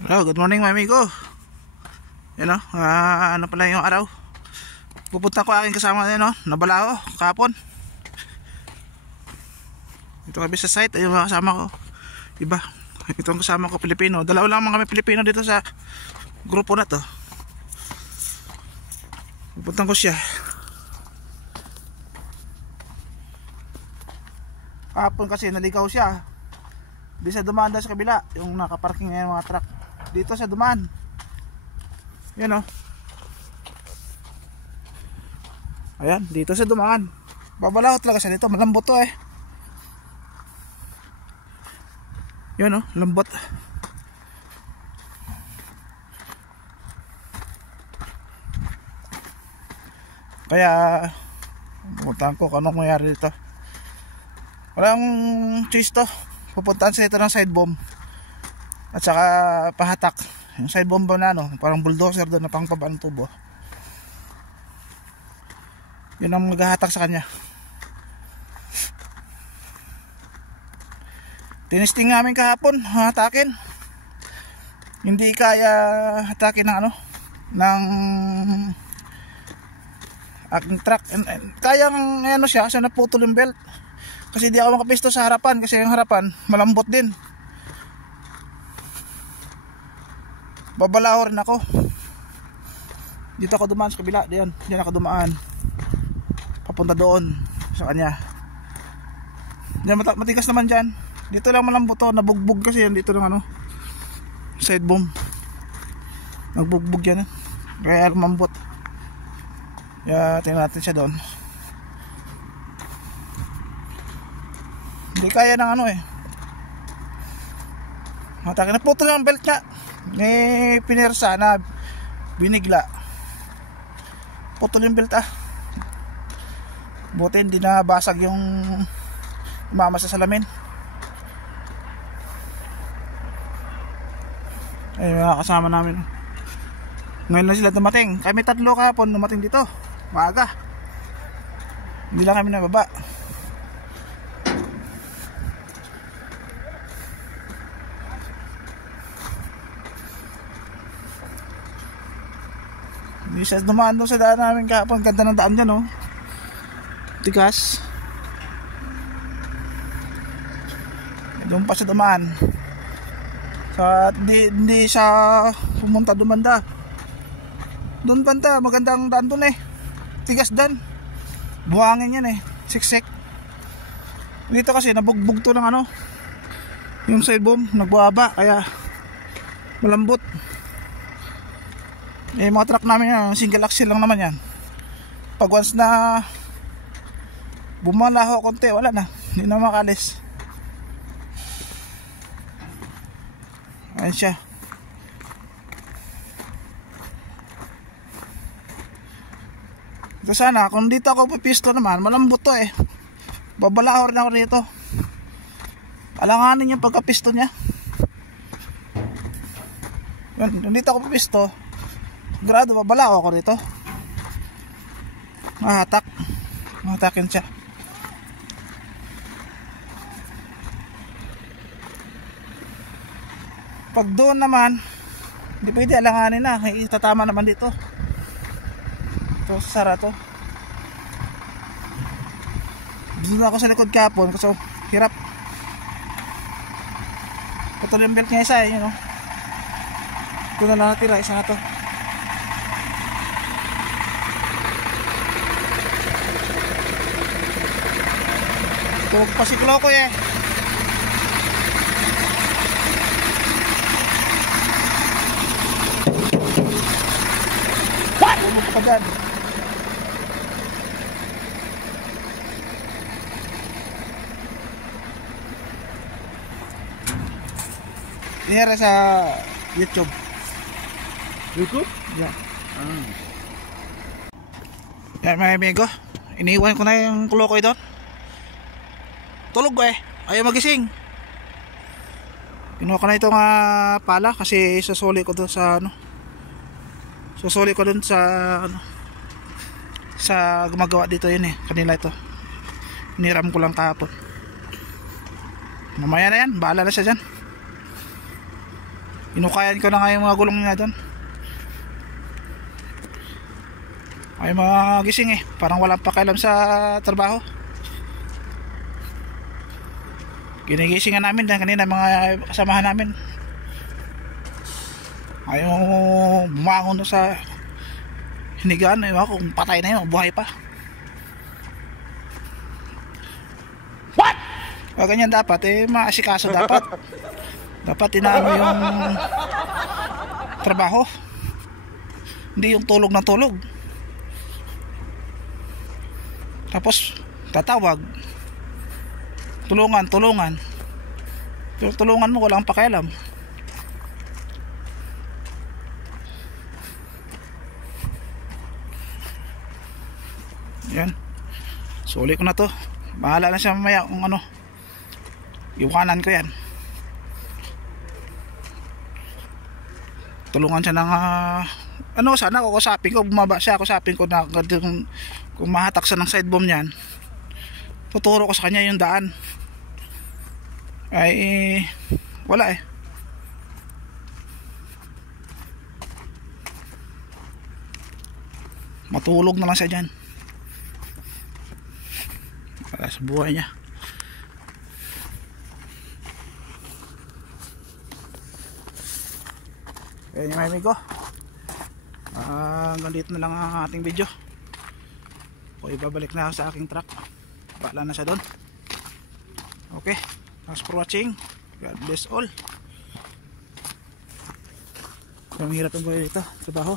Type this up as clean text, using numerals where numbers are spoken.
Hello, good morning mga amigo. Yan o, ano pala yung araw. Pupunta ko aking kasama yan o, Nabalao, kahapon. Ito kami sa site, ayun mga kasama ko. Iba, ito ang kasama ko Pilipino. Dalawa lang mga kami Pilipino dito sa grupo na to. Pupunta ko siya. Kahapon kasi naligaw siya. Di sa dumaan sa kabila, yung nakaparking ngayon mga truck. Dito sa dumaan. Yan o. Ayan, dito sa dumaan. Babalaw talaga siya dito, malambot to eh. Yan o, lambot. Kaya pupuntahan ko kung anong mayari dito. Walang choice to. Pupuntahan sa ito ng side bomb at saka pahatak. Yung side bomb ba na ano, parang bulldozer doon na pang pabaan tubo. Yun ang maghahatak sa kanya. Tinisting namin kahapon hatakin. Hindi kaya hatakin ng ano, ng aking truck. Kayang ano siya, kasi naputol yung belt. Kasi di ako makapisto sa harapan, kasi yung harapan malambot din. Babalaho rin ako. Dito ako dumaan sa kabila, diyan ako dumaan. Papunta doon sa kanya. Diyan matigas naman diyan. Dito lang malambot to, nabugbog kasi yan dito ng ano, side bomb. Nagbugbog yan, kaya lumambot. Kaya tingnan natin siya doon. Hindi kaya ng ano eh. Matake na putol ng belt nga. May pinersa na binigla. Putol yung belt ah. Buti hindi na basag yung umama sa salamin. Ay mga kasama namin. Ngayon lang sila dumating. Kami tatlo kahapon dumating dito. Maaga. Hindi lang kami nababa. Hindi siya dumaan doon sa daan namin kahapon. Ganda ng daan dyan oh. Tigas. Doon pa siya dumaan. Sa hindi siya pumunta dumanda. Doon banda, magandang daan doon eh. Tigas daan. Buhangin yan eh. Siksik. Dito kasi nabugbog to ng ano, yung side bomb, nagbuhaba, kaya malambot. Eh mga truck namin yan, single axle lang naman yan. Pag once na bumalaho konti, wala na, hindi na makalis. Ayan siya. Ito sana, kung dito ako pipisto naman, malambot to eh. Babalaho rin ako dito. Alanganin yung pagkapisto niya. Kung dito ako pipisto, grado babalaho ako dito. Mahatakin siya. Pag doon naman, hindi pwede alanganin na. Itatama naman dito. Ito, sara to. Doon ako sa likod kahapon kasi hirap. Patuloy yung belt niya isa eh, yun o. Ito na lang natira, isa na to. Ito, pasiklo ko eh. What? Tumog ka dyan. Inira sa YouTube. YouTube? Yeah. Yan mga amigo, iniwan ko na yung kulo ko doon. Tulog ko eh, ayaw magising. Kinuha ko na itong pala kasi susuli ko doon sa ano. Susuli ko doon sa ano, sa gumagawa dito yun eh, kanila ito. Iniram ko lang kahapon. Mamaya na yan, bahala na siya dyan. Inukayan ko na nga yung mga gulong niya doon. Ay mga gising eh, parang walang pakialam sa trabaho. Ginigisingan namin dahil kanina mga kasamahan namin. Ayaw bumangon sa hinigaan. Ayaw ako kung patay na yun, buhay pa. What? O ganyan dapat eh, maasikaso dapat. Dapat inaano yung trabaho, hindi yung tulog na tulog. Tapos tatawag, tulungan mo, walang pakialam. Yan, suli ko na to. Bahala na siya mamaya kung ano, iwanan ko yan. Tulungan siya ng ano, sana kukusapin ko, bumaba siya, kusapin ko na kung mahatak siya ng side bomb niyan, tuturo ko sa kanya yung daan. Ay wala eh. Matulog na lang siya dyan para sa buhay niya. Ayan yung mga amigo, hanggang dito na lang ang ating video. Okay, babalik na ako sa aking truck, bahala na siya doon. Okay, thanks for watching, God bless all. Ang hirap yung buhay dito, trabaho.